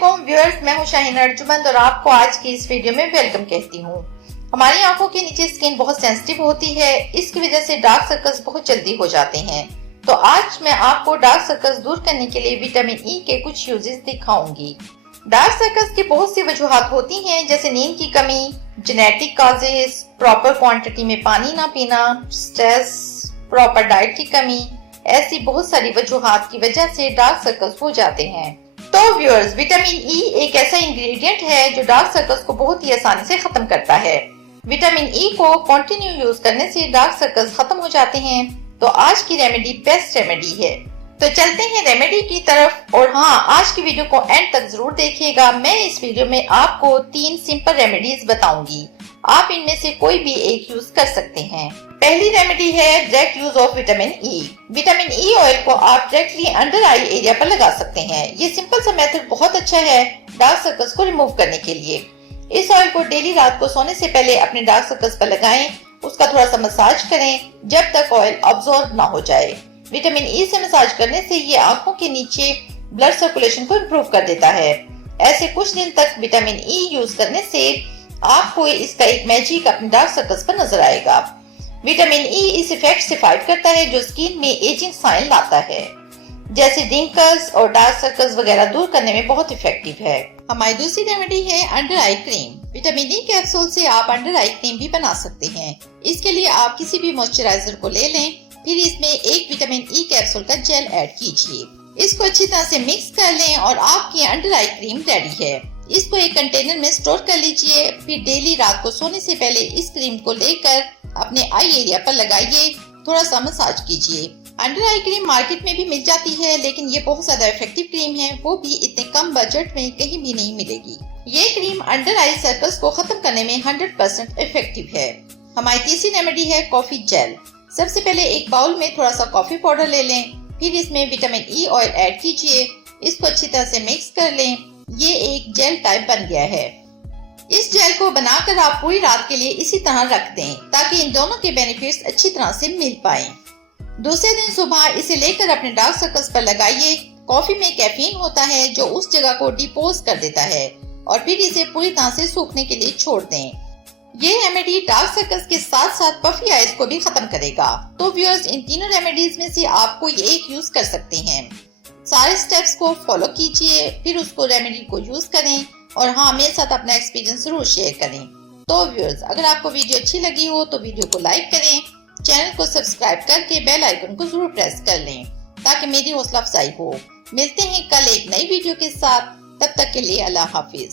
अस्सलामुअलैकुम व्यूअर्स, मैं हूं शाहीन अर्जुमंद और आपको आज की इस वीडियो में वेलकम कहती हूं। हमारी आंखों के नीचे स्किन बहुत सेंसिटिव होती है, इसकी वजह से डार्क सर्कल्स बहुत जल्दी हो जाते हैं। तो आज मैं आपको डार्क सर्कल्स दूर करने के लिए विटामिन ई के कुछ यूजेस दिखाऊंगी। डार्क सर्कल्स की बहुत सी वजूहात होती हैं, जैसे नींद की कमी, जेनेटिक कॉजेस, प्रॉपर क्वांटिटी में पानी ना पीना, स्ट्रेस, प्रॉपर डाइट की कमी। ऐसी बहुत सारी वजूहात की वजह से डार्क सर्कल्स हो जाते हैं। तो व्यूअर्स, विटामिन ई एक ऐसा इंग्रेडिएंट है जो डार्क सर्कल्स को बहुत ही आसानी से खत्म करता है। विटामिन ई को कंटिन्यू यूज करने से डार्क सर्कल्स खत्म हो जाते हैं। तो आज की रेमेडी बेस्ट रेमेडी है। तो चलते हैं रेमेडी की तरफ। और हाँ, आज की वीडियो को एंड तक जरूर देखिएगा। मैं इस वीडियो में आपको 3 सिंपल रेमेडीज बताऊंगी। आप इनमें से कोई भी एक यूज कर सकते हैं। पहली रेमेडी है direct use of vitamin E. Vitamin E oil को आप डायरेक्टली अंडर आई एरिया पर लगा सकते हैं। ये सिंपल सा मेथड बहुत अच्छा है डार्क सर्कल्स को रिमूव करने के लिए। इस ऑयल को डेली रात को सोने से पहले अपने डार्क सर्कल्स पर लगाएं। उसका थोड़ा सा मसाज करें जब तक ऑयल अब्सॉर्ब ना हो जाए। विटामिन ई से मसाज करने से ये आंखों के नीचे ब्लड सर्कुलेशन को इम्प्रूव कर देता है। ऐसे कुछ दिन तक विटामिन ई यूज करने से आपको इसका एक मैजिक अपने डार्क सर्कल्स पर नजर आएगा। विटामिन ई इस इफेक्ट से फाइट करता है जो स्किन में एजिंग साइन लाता है, जैसे रिंकल्स और डार्क सर्कल्स वगैरह दूर करने में बहुत इफेक्टिव है। हमारी दूसरी रेमेडी है under eye cream. Vitamin E capsule से आप अंडर आई क्रीम भी बना सकते हैं। इसके लिए आप किसी भी मॉइस्चराइजर को ले लें, फिर इसमें एक विटामिन ई कैप्सूल का जेल ऐड कीजिए। इसको अच्छी तरह से मिक्स कर लें और आपकी अंडर आई क्रीम रेडी है। इसको एक कंटेनर में स्टोर कर लीजिए। फिर डेली रात को सोने से पहले इस क्रीम को लेकर अपने आई एरिया पर लगाइए, थोड़ा सा मसाज कीजिए। अंडर आई क्रीम मार्केट में भी मिल जाती है, लेकिन ये बहुत ज्यादा इफेक्टिव क्रीम है, वो भी इतने कम बजट में कहीं भी नहीं मिलेगी। ये क्रीम अंडर आई सर्कल्स को खत्म करने में 100% इफेक्टिव है। हमारी तीसरी रेमेडी है कॉफी जेल। सबसे पहले एक बाउल में थोड़ा सा कॉफी पाउडर ले लें, फिर इसमें विटामिन ई ऑयल ऐड कीजिए। इसको अच्छी तरह से मिक्स कर लें। ये एक जेल टाइप बन गया है। इस जेल को बनाकर आप पूरी रात के लिए इसी तरह रख दें, ताकि इन दोनों के बेनिफिट्स अच्छी तरह से मिल पाएं। दूसरे दिन सुबह इसे लेकर अपने डार्क सर्कल्स पर लगाइए। कॉफी में कैफीन होता है जो उस जगह को डिपोज कर देता है, और फिर इसे पूरी तरह से सूखने के लिए छोड़ दें। ये रेमेडी डार्क सर्कल्स के साथ साथ पफी आइज को भी खत्म करेगा। तो व्यूअर्स, इन तीनों रेमेडीज में से आप कोई एक यूज कर सकते हैं। सारे स्टेप्स को फॉलो कीजिए, फिर उसको रेमेडी को यूज करें, और हाँ, मेरे साथ अपना एक्सपीरियंस जरूर शेयर करें। तो व्यूअर्स, अगर आपको वीडियो अच्छी लगी हो तो वीडियो को लाइक करें, चैनल को सब्सक्राइब करके बेल आइकन को जरूर प्रेस कर लें, ताकि मेरी हौसला अफजाई हो। मिलते हैं कल एक नई वीडियो के साथ। तब तक के लिए अल्लाह हाफिज।